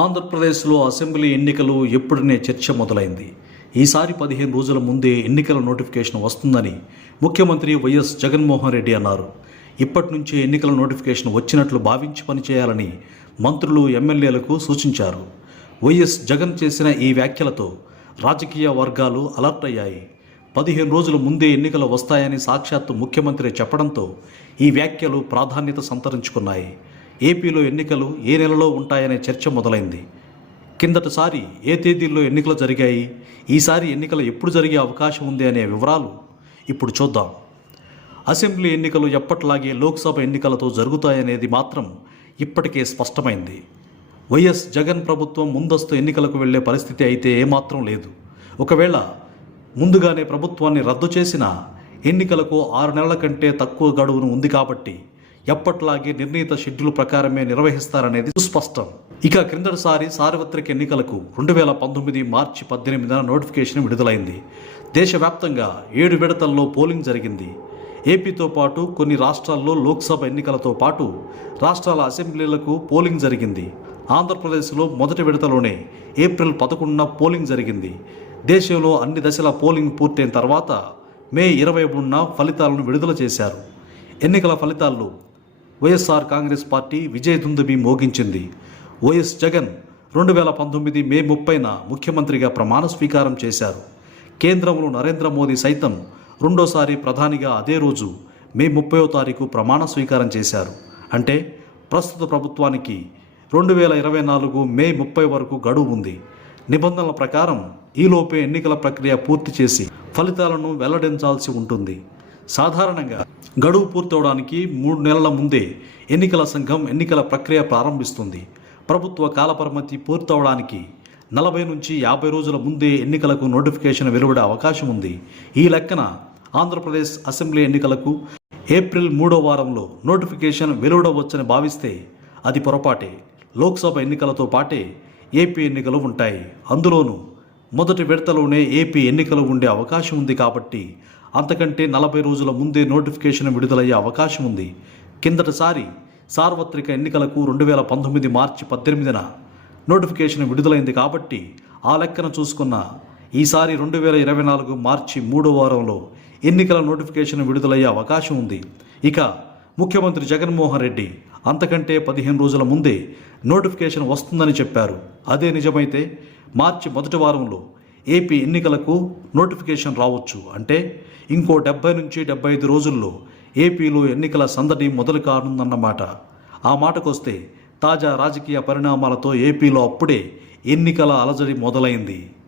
ఆంధ్రప్రదేశ్లో అసెంబ్లీ ఎన్నికలు ఎప్పుడనే చర్చ మొదలైంది. ఈసారి 15 రోజుల ముందే ఎన్నికల నోటిఫికేషన్ వస్తుందని ముఖ్యమంత్రి వైఎస్ జగన్మోహన్ రెడ్డి అన్నారు. ఇప్పటి నుంచే ఎన్నికల నోటిఫికేషన్ వచ్చినట్లు భావించి పనిచేయాలని మంత్రులు, ఎమ్మెల్యేలకు సూచించారు. వైఎస్ జగన్ చేసిన ఈ వ్యాఖ్యలతో రాజకీయ వర్గాలు అలర్ట్ అయ్యాయి. 15 రోజుల ముందే ఎన్నికలు వస్తాయని సాక్షాత్తు ముఖ్యమంత్రి చెప్పడంతో ఈ వ్యాఖ్యలు ప్రాధాన్యత సంతరించుకున్నాయి. ఏపీలో ఎన్నికలు ఏ నెలలో ఉంటాయనే చర్చ మొదలైంది. కిందటిసారి ఏ తేదీల్లో ఎన్నికలు జరిగాయి, ఈసారి ఎన్నికలు ఎప్పుడు జరిగే అవకాశం ఉంది అనే వివరాలు ఇప్పుడు చూద్దాం. అసెంబ్లీ ఎన్నికలు ఎప్పట్లాగే లోక్సభ ఎన్నికలతో జరుగుతాయనేది మాత్రం ఇప్పటికే స్పష్టమైంది. వైఎస్ జగన్ ప్రభుత్వం ముందస్తు ఎన్నికలకు వెళ్లే పరిస్థితి అయితే ఏమాత్రం లేదు. ఒకవేళ ముందుగానే ప్రభుత్వాన్ని రద్దు చేసిన ఎన్నికలకు 6 నెలల కంటే తక్కువ గడువును ఉంది కాబట్టి ఎప్పట్లాగే నిర్ణీత షెడ్యూల్ ప్రకారమే నిర్వహిస్తారనేది సుస్పష్టం. ఇక క్రిందటిసారి సార్వత్రిక ఎన్నికలకు 2019 మార్చి 18న నోటిఫికేషన్ విడుదలైంది. దేశవ్యాప్తంగా 7 విడతల్లో పోలింగ్ జరిగింది. ఏపీతో పాటు కొన్ని రాష్ట్రాల్లో లోక్సభ ఎన్నికలతో పాటు రాష్ట్రాల అసెంబ్లీలకు పోలింగ్ జరిగింది. ఆంధ్రప్రదేశ్లో మొదటి విడతలోనే ఏప్రిల్ 11న పోలింగ్ జరిగింది. దేశంలో అన్ని దశల పోలింగ్ పూర్తయిన తర్వాత మే 23న ఫలితాలను విడుదల చేశారు. ఎన్నికల ఫలితాల్లో వైఎస్ఆర్ కాంగ్రెస్ పార్టీ విజయదుందుబి మోగించింది. వైఎస్ జగన్ 2019 మే 30న ముఖ్యమంత్రిగా ప్రమాణ స్వీకారం చేశారు. కేంద్రంలో నరేంద్ర మోదీ సైతం రెండోసారి ప్రధానిగా అదే రోజు మే 30వ తారీఖు ప్రమాణ స్వీకారం చేశారు. అంటే ప్రస్తుత ప్రభుత్వానికి 2024 మే 30 వరకు గడువు ఉంది. నిబంధనల ప్రకారం ఈలోపే ఎన్నికల ప్రక్రియ పూర్తి చేసి ఫలితాలను వెల్లడించాల్సి ఉంటుంది. సాధారణంగా గడువు పూర్తవడానికి 3 నెలల ముందే ఎన్నికల సంఘం ఎన్నికల ప్రక్రియ ప్రారంభిస్తుంది. ప్రభుత్వ కాలపరిమితి పూర్తవడానికి 40 నుంచి 50 రోజుల ముందే ఎన్నికలకు నోటిఫికేషన్ వెలువడే అవకాశం ఉంది. ఈ లెక్కన ఆంధ్రప్రదేశ్ అసెంబ్లీ ఎన్నికలకు ఏప్రిల్ 3వ వారంలో నోటిఫికేషన్ వెలువడవచ్చని భావిస్తే అది పొరపాటే. లోక్సభ ఎన్నికలతో పాటే ఏపీ ఎన్నికలు ఉంటాయి. అందులోనూ మొదటి విడతలోనే ఏపీ ఎన్నికలు ఉండే అవకాశం ఉంది కాబట్టి అంతకంటే 40 రోజుల ముందే నోటిఫికేషన్ విడుదలయ్యే అవకాశం ఉంది. కిందటిసారి సార్వత్రిక ఎన్నికలకు 2019 మార్చి 18న నోటిఫికేషన్ విడుదలైంది కాబట్టి ఆ లెక్కన చూసుకున్న ఈసారి 2024 మార్చి 3వ వారంలో ఎన్నికల నోటిఫికేషన్ విడుదలయ్యే అవకాశం ఉంది. ఇక ముఖ్యమంత్రి జగన్మోహన్ రెడ్డి అంతకంటే 15 రోజుల ముందే నోటిఫికేషన్ వస్తుందని చెప్పారు. అదే నిజమైతే మార్చి మొదటి వారంలో ఏపీ ఎన్నికలకు నోటిఫికేషన్ రావచ్చు. అంటే ఇంకో 70 నుంచి 75 రోజుల్లో ఏపీలో ఎన్నికల సందడి మొదలు కానుందన్నమాట. ఆ మాటకొస్తే తాజా రాజకీయ పరిణామాలతో ఏపీలో అప్పుడే ఎన్నికల అలజడి మొదలైంది.